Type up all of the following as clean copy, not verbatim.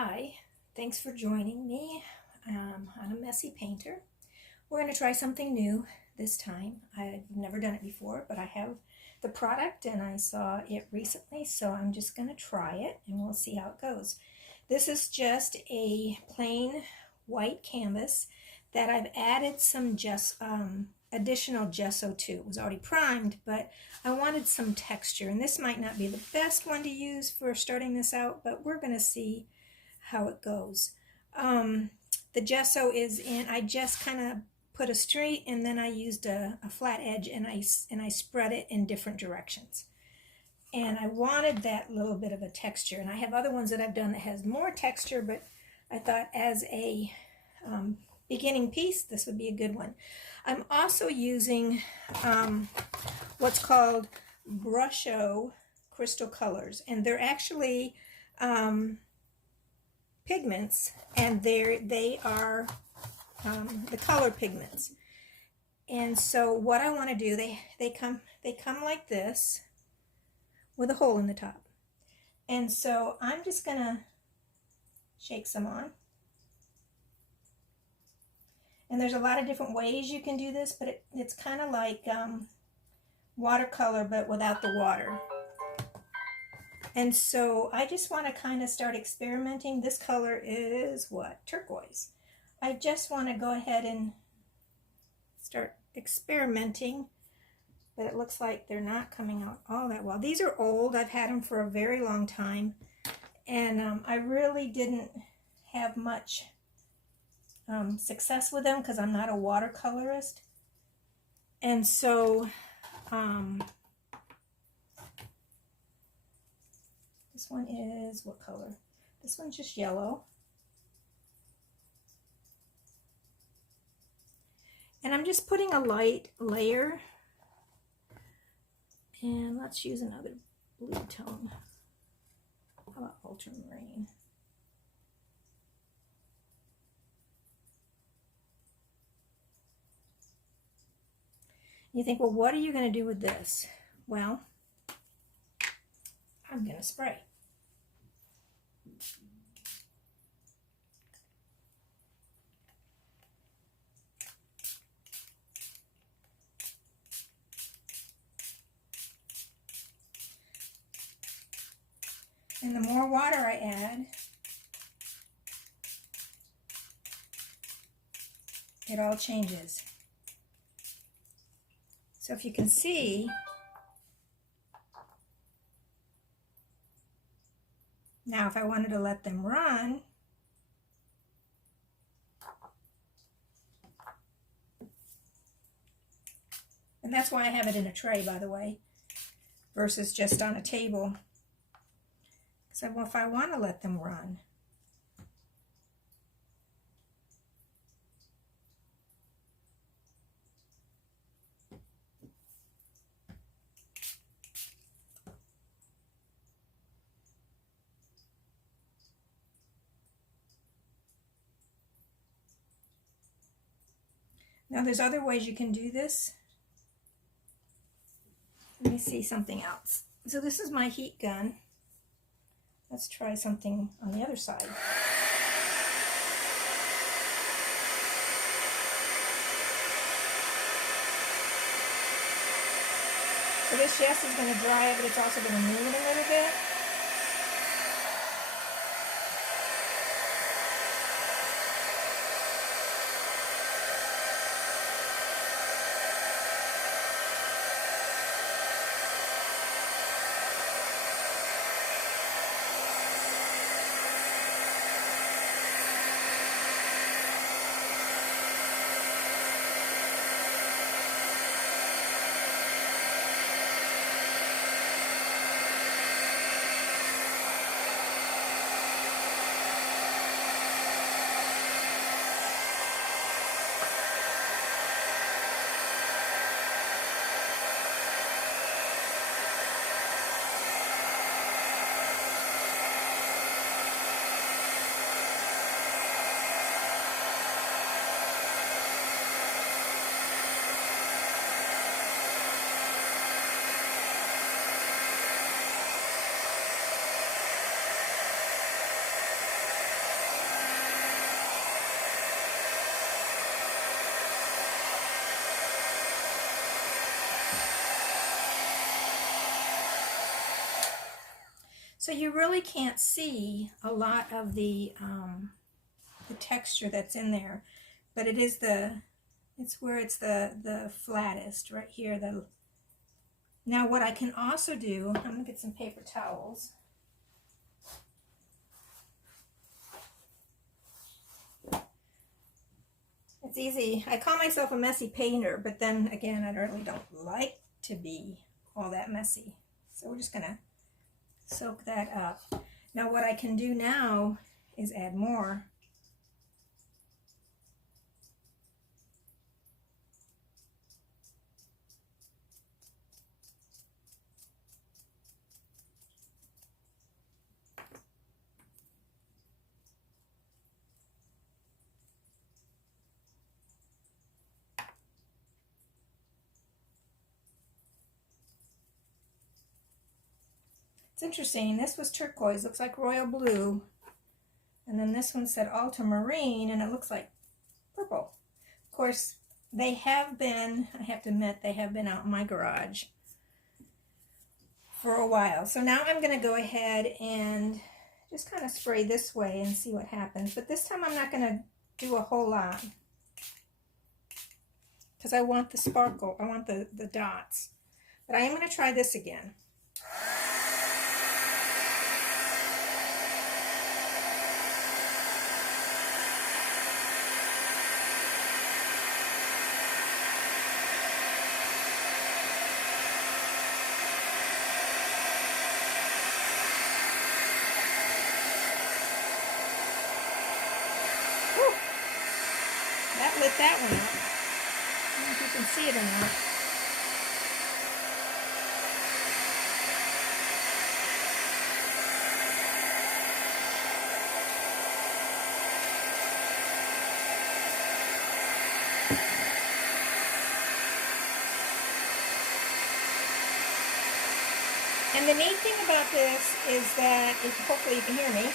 Hi, thanks for joining me. I'm a messy painter. We're going to try something new this time. I've never done it before, but I have the product and I saw it recently, so I'm just going to try it and we'll see how it goes. This is just a plain white canvas that I've added some additional gesso to. It was already primed, but I wanted some texture, and this might not be the best one to use for starting this out, but we're going to see how it goes. The gesso is in, I just kind of put a street and then I used a flat edge and I spread it in different directions. And I wanted that little bit of a texture. And I have other ones that I've done that has more texture, but I thought as a beginning piece, this would be a good one. I'm also using what's called Brusho crystal colors, and they're actually pigments, and they are the color pigments. And so what I want to do, they come like this with a hole in the top. And so I'm just gonna shake some on. And there's a lot of different ways you can do this, but it's kind of like watercolor but without the water. And so I just want to kind of start experimenting. This color is what? Turquoise. I just want to go ahead and start experimenting, but it looks like they're not coming out all that well. These are old. I've had them for a very long time, and I really didn't have much success with them because I'm not a watercolorist. And so this one is, what color? This one's just yellow. And I'm just putting a light layer. And let's use another blue tone. How about ultramarine? You think, well, what are you going to do with this? Well, I'm going to spray. And the more water I add, it all changes. So if you can see, now if I wanted to let them run, and that's why I have it in a tray, by the way, versus just on a table. So if I want to let them run, now there's other ways you can do this. Let me see something else. So this is my heat gun. Let's try something on the other side. So this yes is going to dry, but it's also going to move it a little bit. So you really can't see a lot of the texture that's in there, but it's where it's the flattest right here. Now what I can also do, I'm gonna get some paper towels. It's easy. I call myself a messy painter, but then again, I really don't like to be all that messy. So we're just gonna soak that up. Now what I can do now is add more. It's interesting, this was turquoise, looks like royal blue. And then this one said ultramarine, and it looks like purple. Of course, they have been, I have to admit, they have been out in my garage for a while. So now I'm going to go ahead and just kind of spray this way and see what happens. But this time I'm not going to do a whole lot, because I want the sparkle, I want the dots. But I am going to try this again. That lit that one up. I don't know if you can see it or not. And the neat thing about this is that, hopefully you can hear me,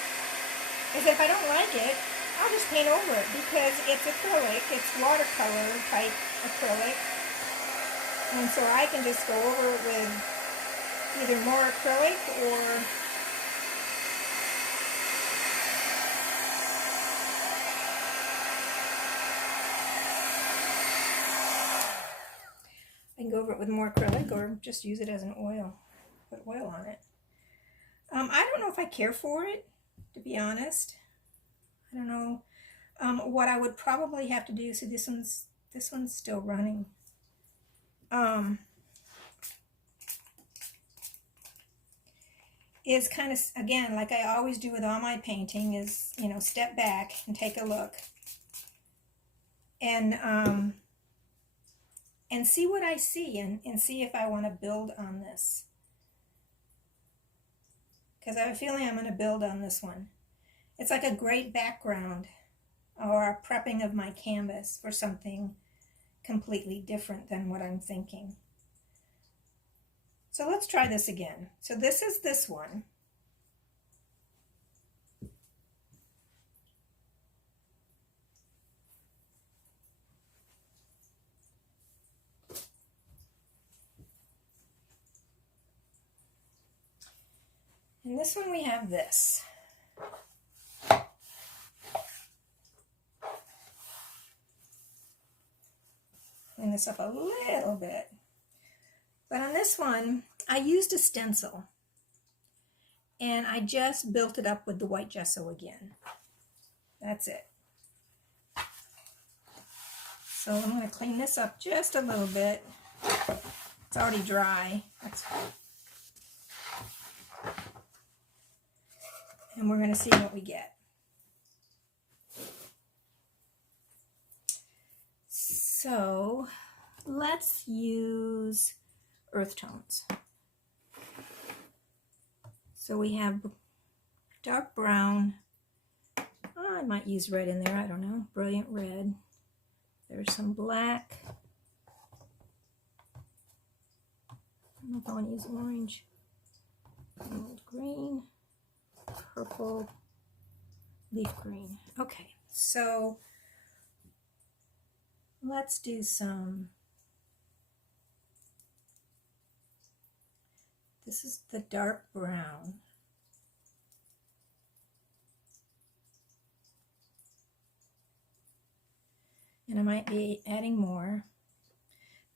is that if I don't like it, I'll just paint over it, because it's acrylic, it's watercolor type acrylic, and so I can just go over it with either more acrylic or I can go over it with more acrylic or just use it as an oil, put oil on it. I don't know if I care for it, to be honest. I don't know. What I would probably have to do, so this one's still running. Is kind of, again, like I always do with all my painting, is, you know, step back and take a look. And see what I see, and see if I want to build on this. Because I have a feeling I'm going to build on this one. It's like a great background or a prepping of my canvas for something completely different than what I'm thinking. So let's try this again. So this is this one. And this one we have this. Clean this up a little bit. But on this one, I used a stencil, and I just built it up with the white gesso again. That's it. So I'm going to clean this up just a little bit. It's already dry. And we're going to see what we get. So let's use earth tones. So we have dark brown. Oh, I might use red in there, I don't know. Brilliant red. There's some black. I don't know if I want to use orange. Gold green. Purple. Leaf green. Okay, so let's do some. This is the dark brown. and I might be adding more.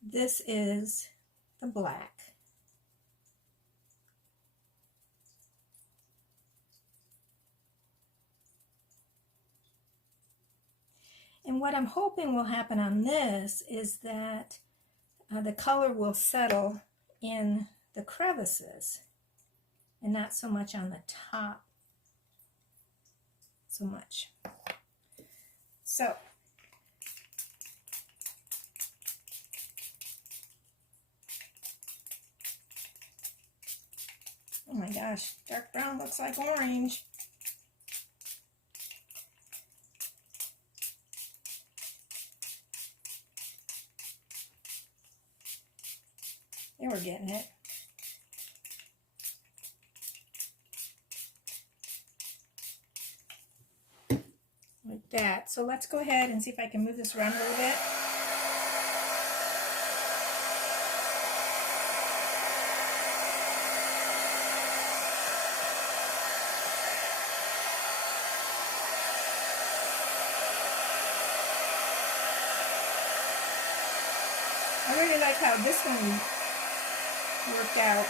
This is the black. And what I'm hoping will happen on this is that the color will settle in the crevices and not so much on the top so much. So oh my gosh, dark brown looks like orange. Yeah, we're getting it. Like that. So let's go ahead and see if I can move this around a little bit. I really like how this one worked out.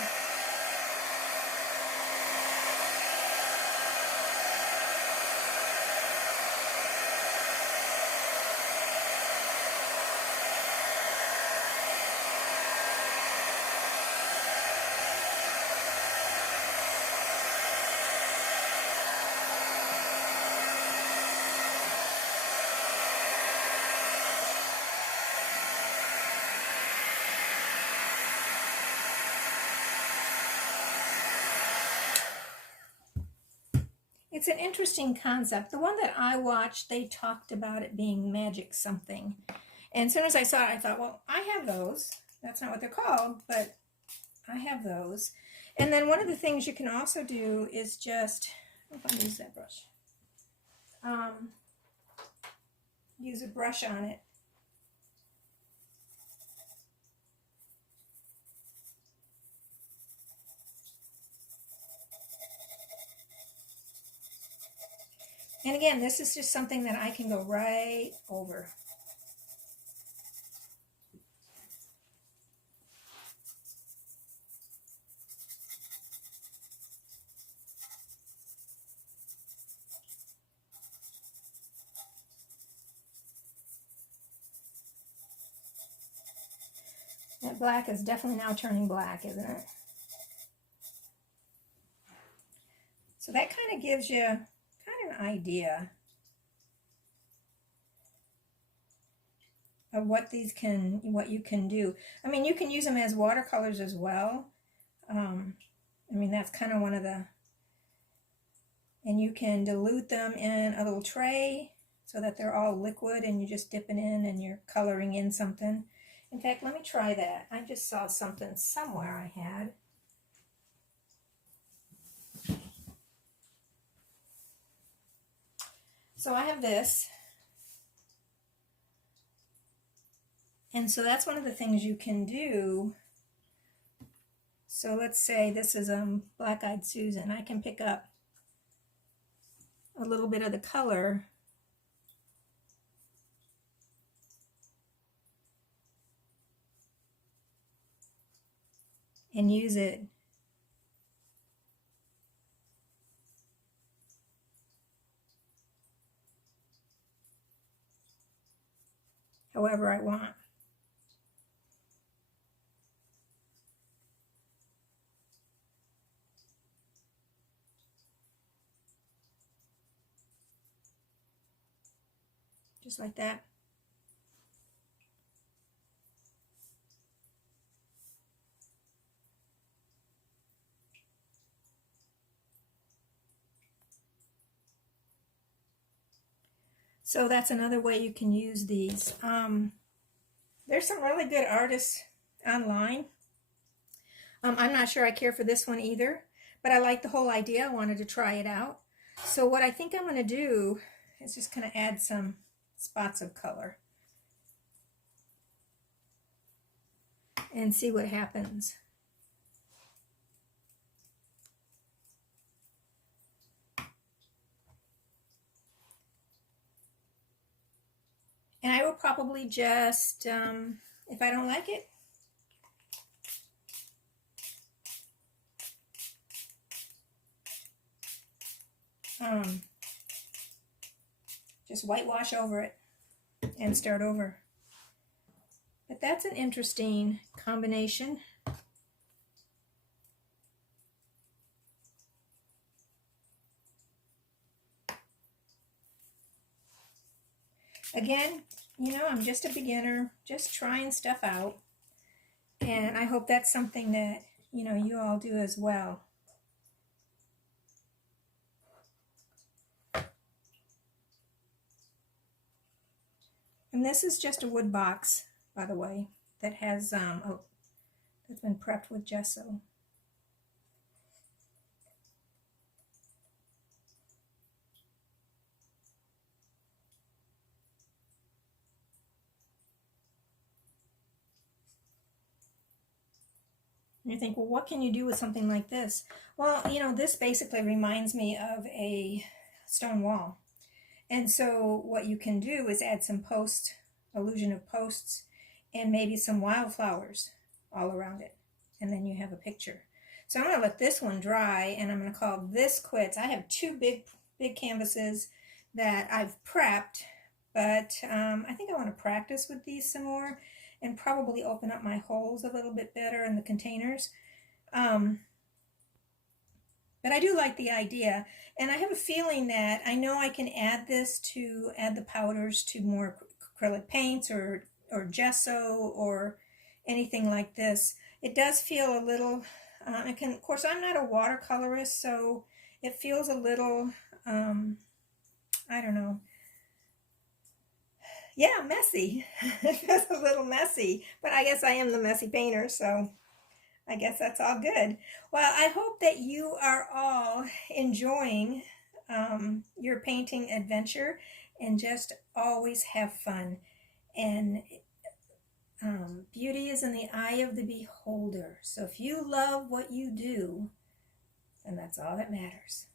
It's an interesting concept. The one that I watched, they talked about it being magic something. And as soon as I saw it, I thought, well, I have those. That's not what they're called, but I have those. And then one of the things you can also do is just, if I use that brush, use a brush on it. And again, this is just something that I can go right over. That black is definitely now turning black, isn't it? So that kind of gives you kind of an idea of what you can do. I mean, you can use them as watercolors as well. I mean, that's kind of one of the, and you can dilute them in a little tray so that they're all liquid and you just dip it in and you're coloring in something. In fact, let me try that. I just saw something somewhere I had. So I have this. And so that's one of the things you can do. So let's say this is Black Eyed Susan. I can pick up a little bit of the color and use it however I want. Just like that. So that's another way you can use these. There's some really good artists online. I'm not sure I care for this one either, but I like the whole idea. I wanted to try it out. So what I think I'm going to do is just kind of add some spots of color and see what happens. And I will probably just, if I don't like it, just whitewash over it and start over. But that's an interesting combination. Again, you know, I'm just a beginner, just trying stuff out. And I hope that's something that, you know, you all do as well. And this is just a wood box, by the way, that has, that's been prepped with gesso. And you think, well, what can you do with something like this? Well, you know, this basically reminds me of a stone wall. And so what you can do is add some post, illusion of posts, and maybe some wildflowers all around it. And then you have a picture. So I'm going to let this one dry, and I'm going to call this quits. I have two big canvases that I've prepped, but I think I want to practice with these some more and probably open up my holes a little bit better in the containers. But I do like the idea, and I have a feeling that I know I can add this to add the powders to more acrylic paints or gesso or anything like this. It does feel a little, of course, I'm not a watercolorist, so it feels a little, I don't know. Yeah, messy. It feels a little messy, but I guess I am the messy painter, so I guess that's all good. Well, I hope that you are all enjoying your painting adventure and just always have fun. And beauty is in the eye of the beholder. So if you love what you do, then that's all that matters.